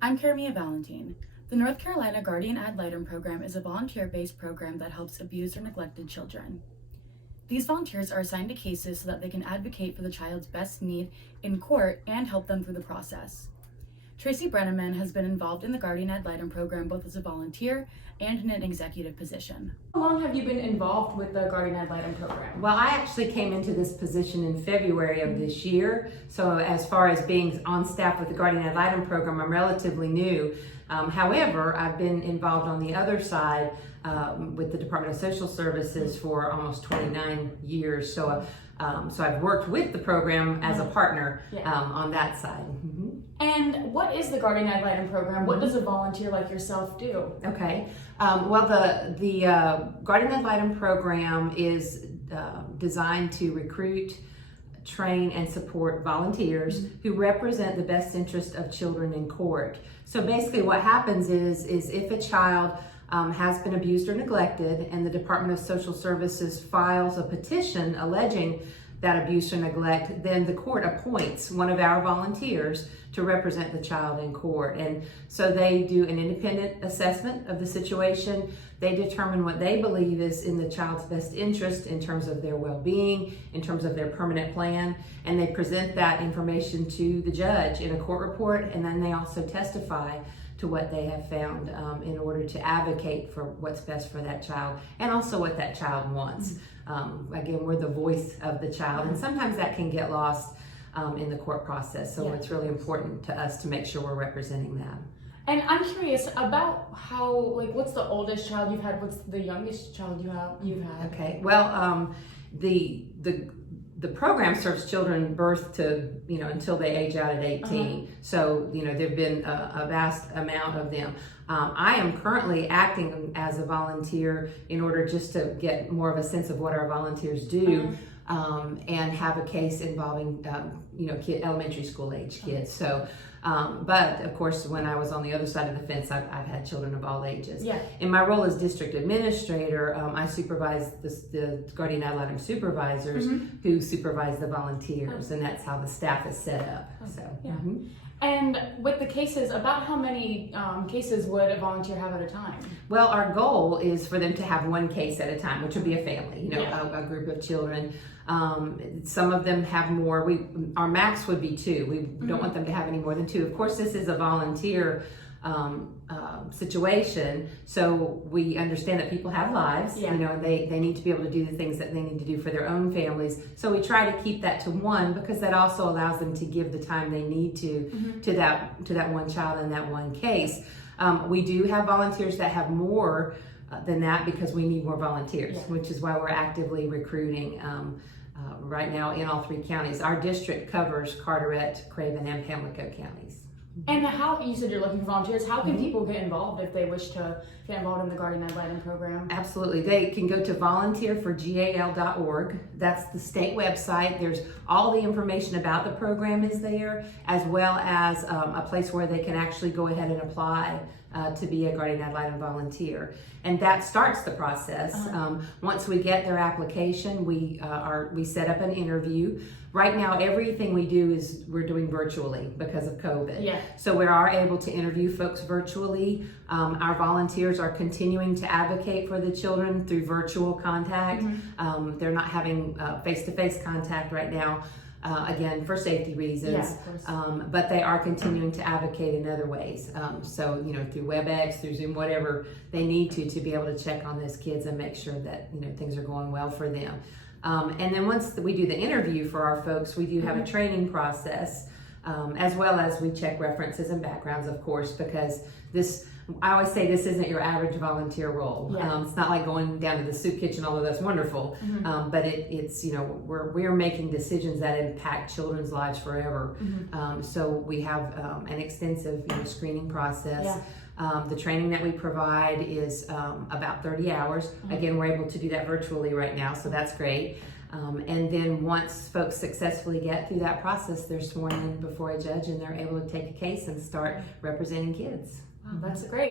I'm Karamia Valentine. The North Carolina Guardian Ad Litem program is a volunteer-based program that helps abused or neglected children. These volunteers are assigned to cases so that they can advocate for the child's best need in court and help them through the process. Tracy Brenneman has been involved in the Guardian Ad Litem program both as a volunteer and in an executive position. How long have you been involved with the Guardian Ad Litem program? Well, I actually came into this position in February of this year. So as far as being on staff with the Guardian Ad Litem program, I'm relatively new. However, I've been involved on the other side with the Department of Social Services for almost 29 years. So I've worked with the program as a partner on that side. Mm-hmm. And what is the Guardian Ad Litem program? What does a volunteer like yourself do? Okay. Well, the Guardian Ad Litem program is designed to recruit, train, and support volunteers who represent the best interest of children in court. So basically what happens is if a child has been abused or neglected and the Department of Social Services files a petition alleging that abuse or neglect, then the court appoints one of our volunteers to represent the child in court. And so they do an independent assessment of the situation. They determine what they believe is in the child's best interest in terms of their well-being, in terms of their permanent plan, and they present that information to the judge in a court report, and then they also testify to what they have found in order to advocate for what's best for that child and also what that child wants. Again, we're the voice of the child, and sometimes that can get lost in the court process. So it's really important to us to make sure we're representing them. And I'm curious about what's the oldest child you've had? What's the youngest child you've had? Okay. Well, the program serves children birth to, until they age out at 18. So, there've been a vast amount of them. I am currently acting as a volunteer in order just to get more of a sense of what our volunteers do and have a case involving, elementary school age kids. So, but of course, when I was on the other side of the fence, I've had children of all ages. Yeah. In my role as district administrator, I supervise the Guardian Ad Litem supervisors who supervise the volunteers, and that's how the staff is set up. So. Yeah. And with the cases, about how many cases would a volunteer have at a time? Well, our goal is for them to have one case at a time, which would be a family, a group of children. Some of them have more. Our max would be 2. We don't want them to have any more than 2. Of course, this is a volunteer situation, so we understand that people have lives. They need to be able to do the things that they need to do for their own families. So we try to keep that to 1 because that also allows them to give the time they need to that one child in that one case. We do have volunteers that have more than that because we need more volunteers, which is why we're actively recruiting right now in all 3 counties. Our district covers Carteret, Craven, and Pamlico counties. And how, you said you're looking for volunteers, how can people get involved if they wish to get involved in the Guardian Ad Litem program? Absolutely. They can go to volunteerforgal.org. That's the state website. There's all the information about the program is there, as well as a place where they can actually go ahead and apply to be a Guardian Ad Litem volunteer. And that starts the process. Once we get their application, we set up an interview. Right now, everything we do we're doing virtually because of COVID. Yeah. So we are able to interview folks virtually. Our volunteers are continuing to advocate for the children through virtual contact. They're not having face-to-face contact right now. Again, for safety reasons, but they are continuing to advocate in other ways. So, through WebEx, through Zoom, whatever they need to be able to check on those kids and make sure that, things are going well for them. And then once we do the interview for our folks, we do have a training process, as well as we check references and backgrounds, of course, because I always say this isn't your average volunteer role. It's not like going down to the soup kitchen, although that's wonderful. But it's we're making decisions that impact children's lives forever. So we have an extensive screening process. The training that we provide is about 30 hours. Again, we're able to do that virtually right now, so that's great. And then once folks successfully get through that process, they're sworn in before a judge and they're able to take a case and start representing kids. Wow, that's great.